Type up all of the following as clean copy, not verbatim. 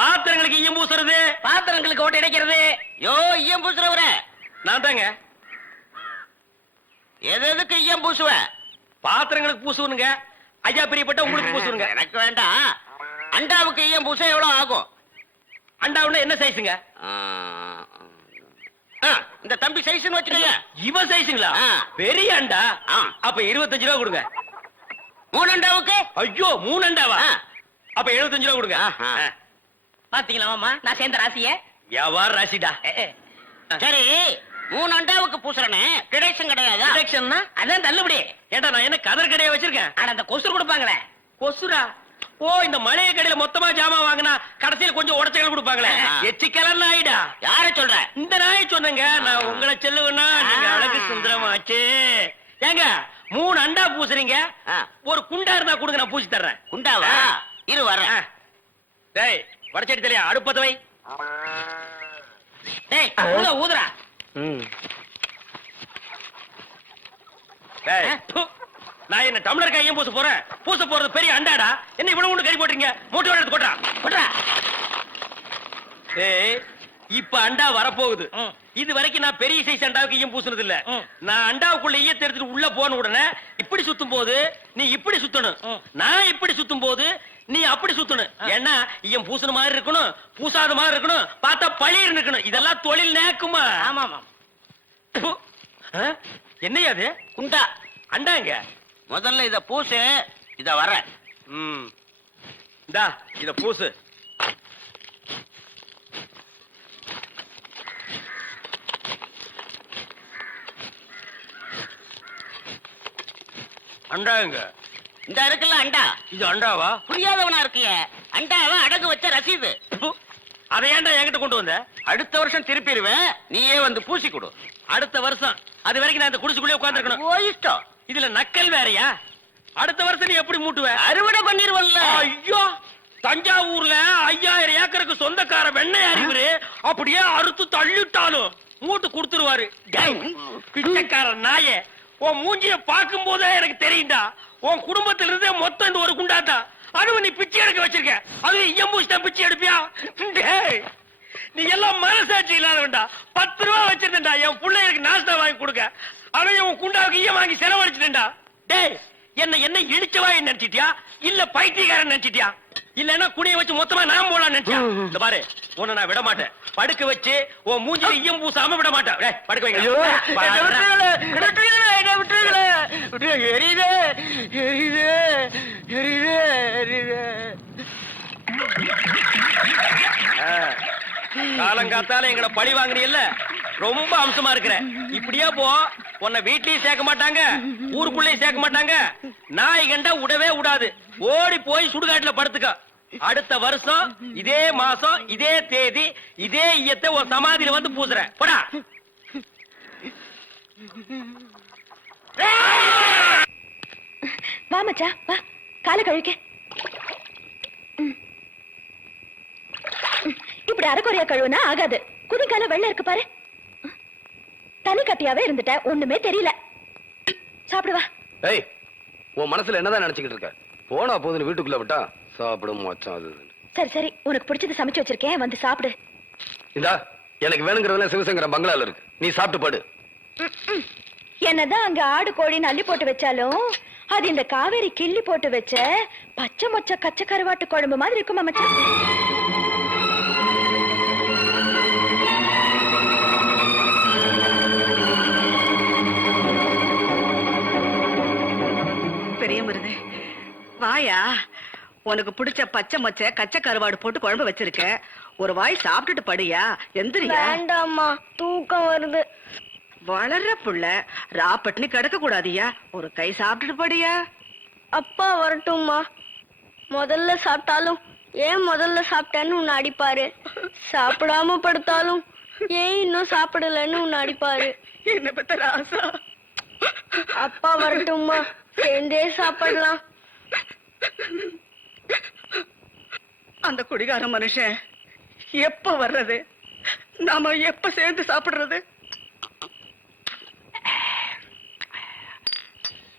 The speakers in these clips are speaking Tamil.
பாத்திரங்களுக்கு ஈயம் பூசுறது, பாத்திரங்களுக்கு ஓட்டு இடைக்கிறது. யோ ஈயம் பூசுறவர நான் தாங்க. எதுக்கு ஈயம் பூசுவ? பாத்திரங்களுக்கு பூசுவனுங்க. ஐயா பிரியப்பட்ட உங்களுக்கு பூசுவனுங்க. எனக்கு வேண்டாம். அண்டாவுக்கு ஈயம் பூச எவ்வளவு ஆகும்? அண்டாவுன்னா என்ன சைஸுங்க? இந்த தம்பி சைஸ்னு வச்சுக்கோங்க. இவ சைஸுங்களா? பெரிய அண்டா. அப்ப 25 ரூபா கொடுங்க. 3 அண்டாவுக்கு? ஐயோ 3 அண்டாவா? அப்ப 75 ரூபா கொடுங்க. பாத்தீங்களா மாமா, நான் சேர்ந்த ராசிய. வியாபார ராசிடா. சரி 3 அண்டாவுக்கு பூசுறனே டிடக்ஷன் கிடையாது. டிடக்ஷன்னா அதான் தள்ளுபடி. ஏண்டா நான் என்ன கதர் கடையை வச்சிருக்கேன்? ஆனா அந்த கொசு கொடுப்பாங்களே. கொசுரா? ஓ, இந்த மளிகை கடையில மொத்தமா ஜாமான் வாங்கினா கடைசியில் கொஞ்சம் உடச்சல் கொடுப்பாங்களே, எச்சிக்கலர் நாயிடா. யார சொல்ற? இந்த நாயை சொன்னங்க. நான் உங்களை செல்லுவேன்னா நீங்க அழகு சுந்தரமாச்சு. ஏங்க 3 அண்டா பூசுறீங்க, ஒரு குண்டா இருந்தா கொடுங்க, நான் பூசி தர்றேன். குண்டாவா? இரு வர்றேன். டேய் வடச்சடி தலையா, அடுப்பத்த வை. டேய் ஊதுறா. டேய் நான் என்ன டம்ளர் கையும் பூச போறேன்? பூச போறது பெரிய அண்டாடா. என்ன இவ்வளவு ஒண்ணு கறி போட்டுறீங்க? மூட்டை எடுத்து கொட்டா கொட்டா. ஏய் இப்ப அண்டா வரப்போகுது. இது வரைக்கும் நான் பெரிய சைஸ் அண்டாவுக்கு ஈயம் பூசுனது இல்ல. நான் அண்டாவுக்குள்ள ஈயத்தை எடுத்துட்டு உள்ள போன உடனே இப்படி சுத்தும் போது நீ இப்படி சுத்தணும், நான் இப்படி சுத்தும் போது நீ அப்படி சுத்தணும். ஏன்னா ஈயம் பூசுன மாதிரி இருக்கணும், பூசாத மாதிரி இருக்கணும், பார்த்தா பழிர் இருக்கணும். இதெல்லாம் தொழில் நேக்குமா? ஆமா ஆமா. என்னையா அது? குண்டா அண்டாங்க. முதல்ல இத பூசு, இத வர. இந்தா இத பூசு. அண்டாங்க. இந்த இருக்குல்ல அண்டா, இது அண்டாவா? புரியாதவனா இருக்கிய. அண்டாவா அடகு வச்ச ரசீது. அதை ஏன்டா என்கிட்ட கொண்டு வந்த? அடுத்த வருஷம் திருப்பிடுவேன், நீயே வந்து பூசி கொடு. அடுத்த வருஷம்? அது வரைக்கும் நான் இந்த குடிசுக்குள்ளே உட்கார்ந்துருக்கணும். ஓ இஷ்டம். இதுல நக்கல் வேறயா? அடுத்த வருஷம் நீ எப்படி மூட்டுவ? அறுவடை பண்ணிருவல்ல. ஐயோ, தஞ்சாவூர்ல 5000 ஏக்கருக்கு சொந்தக்கார வெண்ணெய் அறிவுரு அப்படியே அறுத்து தள்ளிட்டாலும் மூட்டு கொடுத்துருவாரு. பிச்சைக்கார நாயே, உன் மூஞ்சிய பார்க்கும் போதே எனக்கு தெரியும்டா, உன் குடும்பத்தில இருந்தே மொத்தம் இந்த ஒரு குண்டாதான். அதுவும் நீ பிச்சை எடுக்க வச்சிருக்க, அது எம்பூசி தான் பிச்சை எடுப்பியா? நீ எல்லாம் மனசாட்சி இல்லாதவன்டா. 10 ரூபா வச்சிருந்தா என் பிள்ளைகளுக்கு நாஸ்தா வாங்கி கொடுக்க, அவன் உன் குண்டாவுக்கு ஈயம் வாங்கி செலவழிச்சுட்டா. டேய் என்ன இடிச்சவா நினைச்சிட்டியா, இல்ல பைத்தியக்காரன் நினைச்சிட்டியா, இல்லன்னா குனிய வச்சு மொத்தமா நான் போலாம் நினைச்சியா? இந்த பாரு, உன்னை நான் விட மாட்டேன். படுக்க வச்சு உன் மூஞ்சில ஈயம் பூசாம விட மாட்டேன். படுக்க வைங்க. காலங்காத்தால எங்களை பழி வாங்குறீல்ல, ரொம்ப அம்சமா இருக்கிற. இப்படியே போ, உன்னை வீட்லயும் சேர்க்க மாட்டாங்க, ஊருக்குள்ளேயும் சேர்க்க மாட்டாங்க. நாய் கண்டா விடவே விடாது. ஓடி போய் சுடுகாட்டுல படுத்துக்க. அடுத்த வருஷம் இதே மாசம் இதே தேதி இதே ஈயத்தை ஒரு சமாதியில வந்து பூசுற. போடா. வா மச்சா, வா காலை கழுவிக்க. இப்படி அரைக்குறையா கழுவுனா ஆகாது. குதிக்கால வெள்ளம் இருக்கு பாரு. தனி கட்டியாவே இருந்துட்ட, ஒண்ணுமே தெரியல. சாப்பிடுவா. ஏய், உன் மனசுல என்னதான் நினைச்சுக்கிட்டு இருக்க? போனா போதுன்னு வீட்டுக்குள்ள விட்டா சாப்பிடும் மச்சான். அது சரி சரி, உனக்கு பிடிச்சது சமைச்சு வச்சிருக்கேன், வந்து சாப்பிடு. இந்தா எனக்கு வேணுங்கிறதெல்லாம் சிவசங்கரம் பங்களால இருக்கு, நீ சாப்பிட்டு படு. என்னதான் அங்க ஆடு கோழின்னு அள்ளி போட்டு வச்சாலும் அது இந்த காவேரி கிள்ளி போட்டு வச்ச பச்சை மொச்ச கச்ச கருவாட்டு குழம்பு மாதிரி இருக்குமா மச்சான்? பெரிய மருது வாயா, உனக்கு பிடிச்ச பச்சை மொச்ச கச்ச கருவாடு போட்டு குழம்பு வச்சிருக்க, ஒரு வாய் சாப்பிட்டுட்டு படியா. எந்திரியா. வேண்டாம்மா, தூக்கம் வருது. வளர்ற புள்ள ராப்பட்டினி கிடக்க கூடாதியா, ஒரு கை சாப்பிட்டுட்டு படியா. அப்பா வரட்டும்மா. முதல்ல சாப்பிட்டாலும் ஏன் முதல்ல சாப்பிட்டேன்னு உன்னை அடிப்பாரு, சாப்பிடாம படுத்தாலும் ஏன் இன்னும் சாப்பிடலன்னு உன்னை அடிப்பாரு. என்ன பத்த ராசா. அப்பா வரட்டும்மா, சேர்ந்தே சாப்பிடலாம். அந்த குடிகார மனுஷன் எப்ப வர்றது, நாம எப்ப சேர்ந்து சாப்பிடுறது?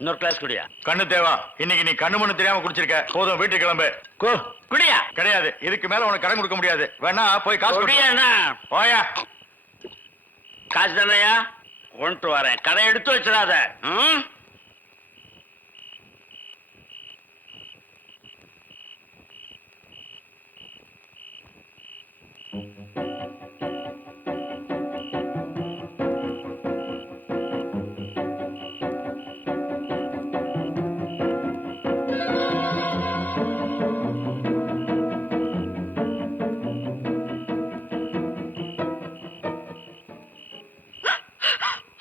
இன்னொரு கிளாஸ் குடியா? கண்ணு தேவா, இன்னைக்கு நீ கண்ணு மண்ணு தெரியாம குடிச்சிருக்க. போதும், வீட்டுக்கு கிளம்பு. குடியா? கிடையாது, இதுக்கு மேல உனக்கு கடன் கொடுக்க முடியாது. வேணா போய் காசு கொடு. குடியாண்ணா. போயா. காசு தானையா? கொண்டு வரேன். கடை எடுத்து வச்சிடாத. ம்?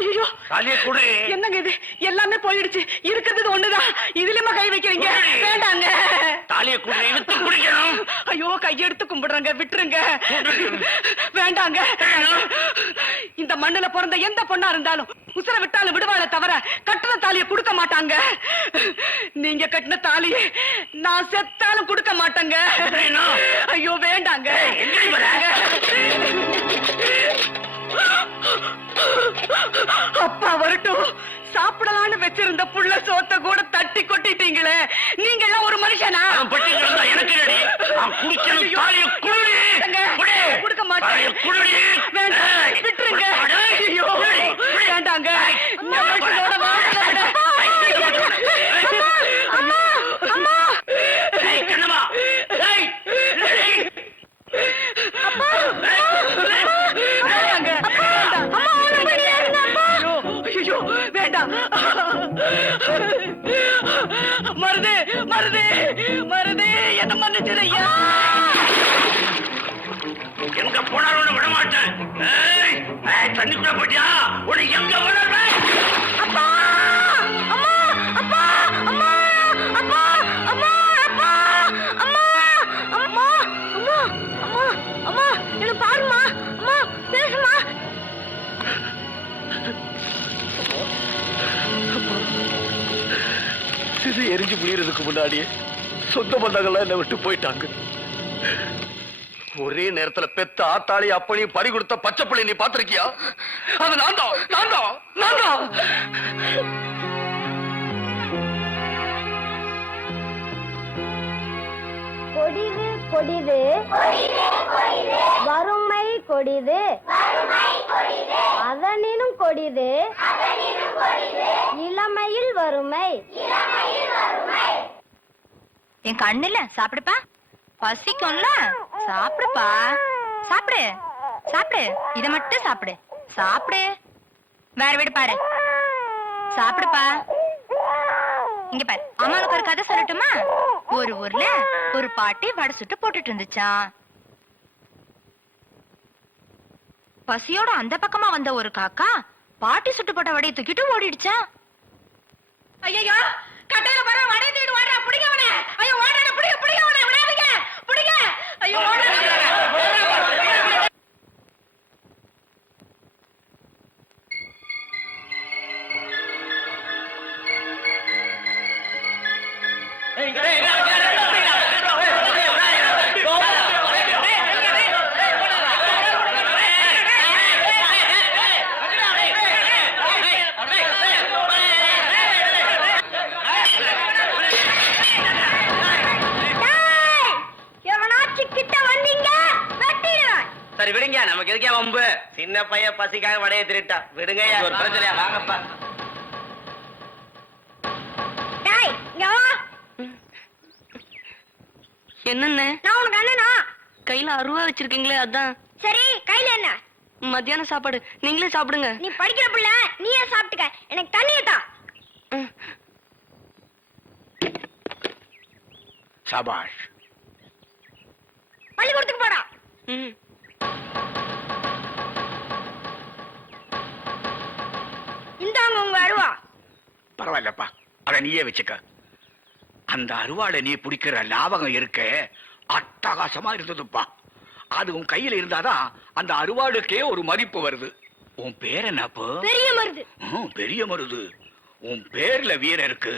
ஐயோ, தாலியை குடு. என்னங்க இது? எல்லாமே போயிடுச்சு. இருக்கிறது ஒண்ணுதான். இதுலயுமா கை வைக்கிறீங்க? வேண்டாங்க. தாலியை குடு. இழுத்து குடிக்கணும். ஐயோ, கையெடுத்து கும்பிடுறங்க, விட்டுருங்க. வேண்டாங்க. இந்த மண்ணுல பிறந்த எந்த பொண்ணா இருந்தாலும் உசுர விட்டாலும் விடுவாள தவிர கட்டின தாலியை கொடுக்க மாட்டாங்க. நீங்க கட்டின தாலியை நான் செத்தாலும் கொடுக்க மாட்டேங்க. ஐயோ, வேண்டாங்க. அப்பா வரட்டும். சாப்பிடலான்னு வச்சிருந்த புள்ள சோத்த கூட தட்டி கொட்டிட்டீங்களே. நீங்க எல்லாம் ஒரு மனுஷனா? எனக்கு கொடுக்க மாட்டேன். வேண்டாம், விட்டுருங்க. ஐயோ, வேண்டாங்க. இந்த மனுஷனோட வாழ்க்கைய விட. அம்மா, அம்மா, கண்ணம்மா. அப்பா, வேண்டாங்க. ஐயோ, வேண்டாம். மருது, மருது, மருது, என்ன மன்னிச்சிடையா. எங்க போனாலும் விட மாட்டேன். தண்ணிக்குள்ள போட்டியா? உன்னை எங்க விடுறேன்? அப்பா, அம்மா, அப்பா, அம்மா, அப்பா, அம்மா, அப்பா, அம்மா, அம்மா, அம்மா, அம்மா, அம்மா, என்ன பாருமா, அம்மா, பேசுமா. இது எரிஞ்சு முடியறதுக்கு முன்னாடியே சொந்த பந்தங்கள்லாம் என்னை விட்டு போயிட்டாங்க. ஒரே நேரத்துல பெத்த ஆத்தாளி அப்பனையும் பறி கொடுத்த பச்சை பிள்ளை நீ பாத்திருக்கியா? அது நான் தான், நான் தான், நான் தான். கொடிது கொடிது வறுமை கொடிது அதனினும் கொடிது இளமையில் வறுமை. என் கண்ணுல சாப்பிடுப்பா, பசிக்கும்ல, சாப்பிடுப்பா, சாப்பிடு, சாப்பிடு, இத மட்டும் சாப்பிடு, சாப்பிடு, வேற வீடு பாரு, சாப்பிடுப்பா. இங்க பாரு, அம்மாவுக்கு ஒரு கதை சொல்லட்டுமா? ஒரு ஊர்ல ஒரு பாட்டி வடை சுட்டு போட்டுட்டு இருந்துச்சான். பசியோட அந்த பக்கமா வந்த ஒரு காக்கா பாட்டி சுட்டு போட்ட வடையை தூக்கிட்டு ஓடிடுச்சா. ஐயோ, கட்டையில வர வடையை தூக்கிட்டு ஓடுறா, பிடிங்க அவனை. ஐயோ, ஓடுறா, பிடிங்க, பிடிங்க அவனை, விடாதீங்க, பிடிங்க. ஐயோ, ஓடுறா. சரி விடுங்க, நமக்கு எதுக்கே வம்பு? சின்ன பையன் பசிக்காக வடையை திருட்டா விடுங்க. ஒரு பிரச்சனையா? வாங்கப்பா. என்னன்னு? நான் உனக்கு அண்ணனா? கையில 60 வச்சிருக்கீங்களே, அதான். சரி, கையில என்ன? மத்தியான சாப்பாடு, நீங்களே சாப்பிடுங்க. நீ படிக்கிற பிள்ளை, நீயே சாப்பிட்டுக்க. எனக்கு தண்ணியை தா. சபாஷ். பள்ளிக்கூடத்துக்கு போடா. இந்தாங்க உங்க அருவா. பரவாயில்லப்பா, அத நீயே வச்சுக்க. அந்த அருவாளை நீ பிடிக்கிற லாபகம் இருக்க அட்டகாசமா இருந்ததுப்பா. அது உன் கையில இருந்தாதான் அந்த அருவாளுக்கே ஒரு மதிப்பு வருது. உன் பேர் என்னப்போ? பெரிய மருது. பெரிய மருது. உன் பேர்ல வீரம் இருக்கு,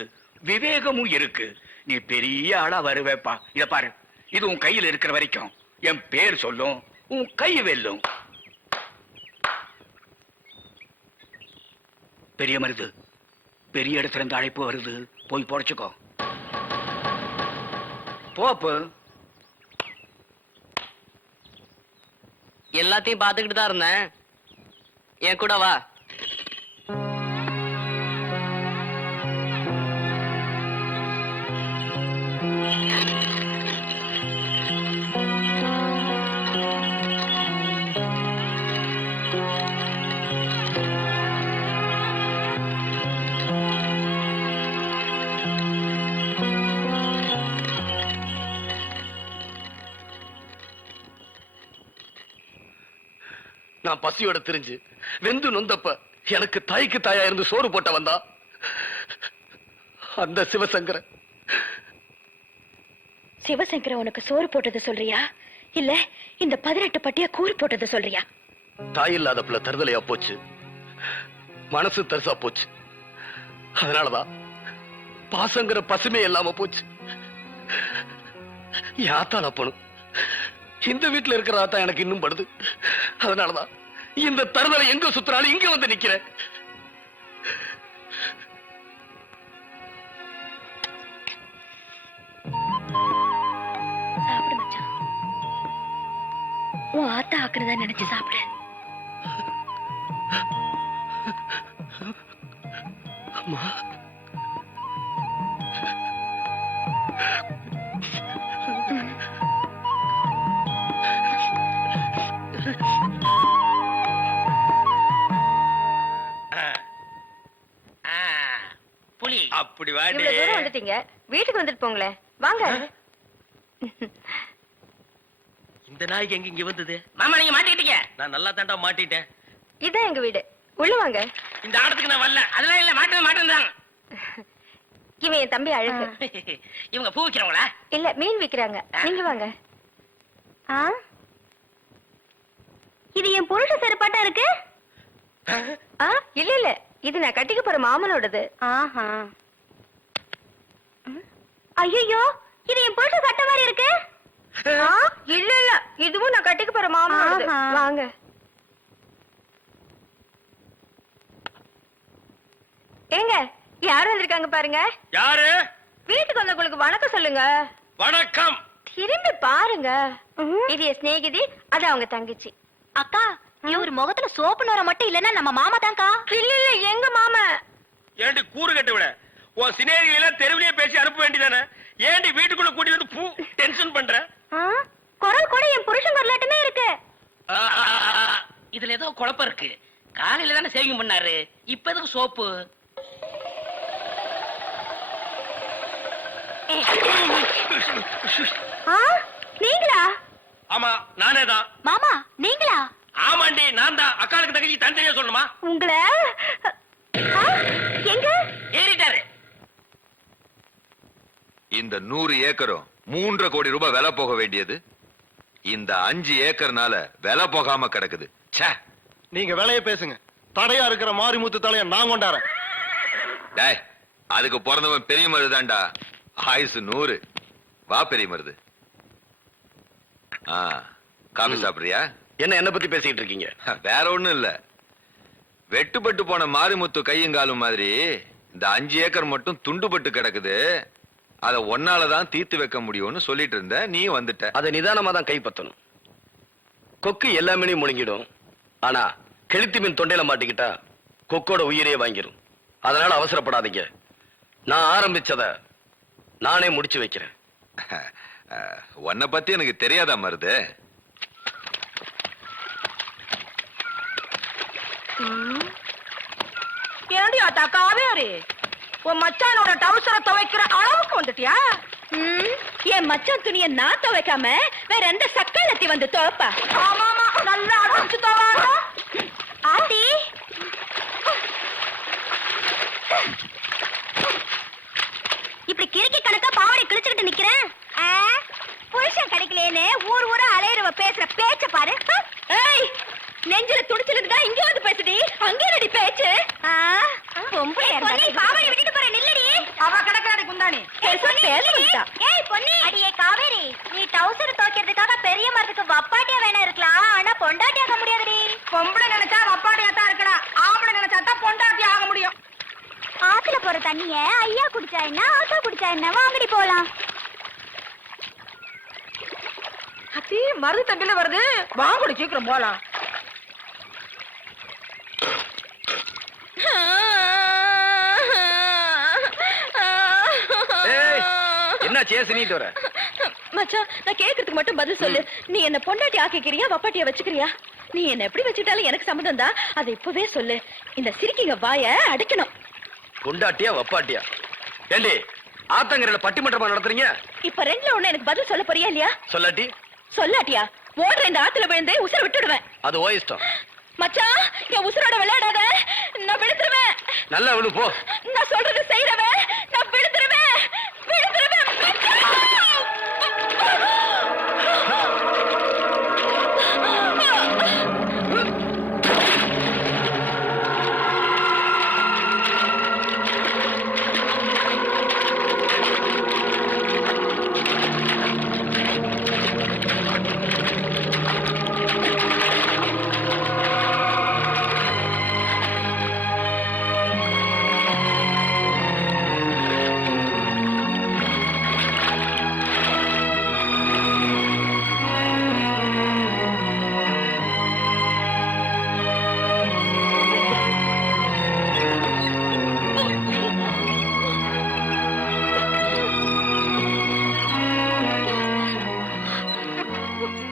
விவேகமும் இருக்கு. நீ பெரிய ஆளா வருவேப்பா. இத பாரு, இது உன் கையில இருக்கிற வரைக்கும் என் பேர் சொல்லும், உன் கை வெல்லும். பெரிய மருது, பெரிய இடத்துல இருந்து அழைப்பு வருது, போய் பொழைச்சுக்கோ. போப்பு. எல்லாத்தையும் பாத்துக்கிட்டு தான் இருந்தேன். என் கூட வா. நான் பசியோட தெரிஞ்சு வெந்து நொந்தப்ப எனக்கு தாய்க்கு தாயா இருந்து சோறு போட்ட வந்தா அந்த சிவசங்கரன். சிவசங்கர உனக்கு சோறு போட்டது சொல்றியா இல்ல இந்த 18 பட்டியா கூறு போட்டது சொல்றியா? தாய் இல்லாத பிள்ளை தருதலையா போச்சு, மனசு தரிசா போச்சு. அதனாலதான் பாசங்கிற பசுமே இல்லாம போச்சு. யாத்தான் அப்பனும் இந்த வீட்டுல இருக்கிறதா எனக்கு இன்னும் படுது. அதனாலதான் இந்த தருதலை எங்க சுத்துறாலும் இங்க வந்து நிக்கிறேன். சாப்பிடு மச்சான், உன் ஆத்தா ஆக்குறதா நினைச்சு சாப்பிடு. அம்மா, புலி அப்படி வாடி. இவ்வளவு தூரம் வந்துட்டீங்க, வீட்டுக்கு வந்துட்டு போங்களே. வாங்க. இந்த நாய்க்கு எங்க இங்க வந்தது? மாமா நீங்க மாட்டிக்கிட்டீங்க. நான் நல்லா தாண்டா மாட்டிட்டேன். இதான் எங்க வீடு, உள்ள வாங்க. இந்த ஆடத்துக்கு நான் வரல. அதெல்லாம் இல்ல, மாட்டேன். இவன் என் தம்பி அழகு. இவங்க பூ விக்கிறவங்களா? இல்ல, மீன் விக்கிறாங்க. நீங்க வாங்க. இது என் புருஷ செருப்பாட்டா இருக்கு. இல்ல இல்ல, இது நான் கட்டிக்க போற மாமனோடது. ஐயோ, இது என் புருஷ சட்டை மாதிரி இருக்கு. இல்ல இல்ல, இதுவும் நான் கட்டிக்க போற மாமனோடது. வாங்க. ஏங்க, யார் வந்திருக்காங்க பாருங்க. யாரு? வீட்டுக்கு வந்தவங்களுக்கு வணக்கம் சொல்லுங்க. வணக்கம். திரும்பி பாருங்க. இது என் சிநேகிதி, அது அவங்க தங்கச்சி. அக்கா, இவர் முகத்துல சோப்பு நோர மட்டும் இல்லன்னா நம்ம மாமா தான்க்கா. இல்ல இல்ல, எங்க மாமா. ஏண்டி கூறு கட்ட விட, உன் சினேகிகளை தெருவிலேயே பேசி அனுப்ப வேண்டியதானே? ஏண்டி வீட்டுக்குள்ள கூட்டி வந்து பூ டென்ஷன் பண்ற? குரல் கூட என் புருஷன் குரலாட்டமே இருக்கு. இதுல ஏதோ குழப்பம் இருக்கு. காலையில தானே சேவிங் பண்ணாரு, இப்ப எதுக்கு சோப்பு? நீங்களா? ஆமா, நானே தான். மாமா நீங்களா? ஆமாண்டி, நான் தான். அக்காளுக்கு தங்கச்சி தனித்தனியா சொல்லணுமா? உங்களை எங்க ஏறிட்டாரு. இந்த 100 ஏக்கரும் 3.5 கோடி ரூபாய் விலை போக வேண்டியது இந்த 5 ஏக்கர்னால விலை போகாம கிடக்குது. நீங்க விலைய பேசுங்க. தடையா இருக்கிற மாரிமுத்து தலைய நான் கொண்டாறேன். டேய், அதுக்கு பிறந்தவன் பெரிய மருதாண்டா. ஆயுசு 100. வா பெரிய மருது. காபி சாப்பிடுறியா? என்ன பத்தி பேசிட்டு இருக்கீங்க? வேற ஒண்ணும் இல்ல. வெட்டுப்பட்டு போன மாரிமுத்து கையங்காலும் மாதிரி இந்த 5 ஏக்கர் மட்டும் துண்டுபட்டு கிடக்குது. அத ஒன்னாலதான் தீர்த்து வைக்க முடியும்னு சொல்லிட்டு இருந்த, நீ வந்துட்ட. அதை நிதானமா தான் கைப்பற்றணும். கொக்கு எல்லாமே முழுங்கிடும். ஆனா கெளுத்தி மீன் தொண்டையில மாட்டிக்கிட்டா கொக்கோட உயிரையே வாங்கிரும். அதனால அவசரப்படாதீங்க. நான் ஆரம்பிச்சத நானே முடிச்சு வைக்கிறேன். உன்னை பத்தி எனக்கு தெரியாதா மருது? ஏண்டி அத்தா காவேரி, உன் மச்சானோட டவுசரை துவைக்கிற அளவுக்கு வந்துட்டியா? என் மச்சான் துணிய நான் துவைக்காம வேற எந்த சக்காலத்தி வந்து துவைப்பா? ஆமா நல்லா அடிச்சு துவாங்க. ஆதி, இப்படி கிறுக்கி கணக்கா பாவடை கிழிச்சுக்கிட்டு நிக்கிறேன். புருஷன் கிடைக்கலேன்னு ஊர் ஊரா அலையறவ பேசுற பேச்ச பாரு. ஏய், நெஞ்சில துடிச்சில இருந்தா இங்க வந்து பேசுடி. அங்க ரெடி பேச்சு. பாவடை விட்டுட்டு போற, நில்லடி. அவ கிடக்காடி குந்தாணி. ஏய் பொன்னி, அடியே காவேரி, நீ டவுசர் துவைக்கிறதுக்காக பெரிய மரத்துக்கு வப்பாட்டியா வேணா இருக்கலாம், ஆனா பொண்டாட்டியாக முடியாதுடி. பொம்பளை நினைச்சா வப்பாடியா தான் இருக்கடா, ஆம்பளை நினைச்சா தான் பொண்டாட்டி ஆக முடியும். ஆத்துல தண்ணிய ஐயா குடிச்சா என்ன ஆத்தா குடிச்சா என்ன வாங்கடி போலாம். அத்தி மருந்து தம்பில வருது, வாங்கடி சீக்கிரம் போலாம். என்ன சேசி நீ தோற? மச்சான், நான் கேக்குறதுக்கு மட்டும் பதில் சொல்லு. நீ என்ன பொண்டாட்டி ஆக்கிக்கிறியா, வப்பாட்டியா வச்சுக்கிறியா? நீ என்ன எப்படி வச்சுட்டாலும் எனக்கு சம்மதம் தான். அதை இப்பவே சொல்லு. இந்த சிரிக்கிங்க வாய அடைக்கணும். பொண்டாட்டியா வப்பாட்டியா? ஏண்டி ஆத்தங்கரையில பட்டிமன்றமா நடத்துறீங்க? இப்ப ரெண்டுல ஒண்ணு எனக்கு பதில் சொல்ல போறியா இல்லையா? சொல்லாட்டி சொல்லாட்டியா ஓடுற இந்த ஆத்துல விழுந்து உசுர விட்டுடுவேன். அது ஓ இஷ்டம். மச்சான், என் உசுரோட விளையாடாத, நான் விழுத்துருவேன். நல்லா விழு போ. நான் சொல்றது செய்யறவன்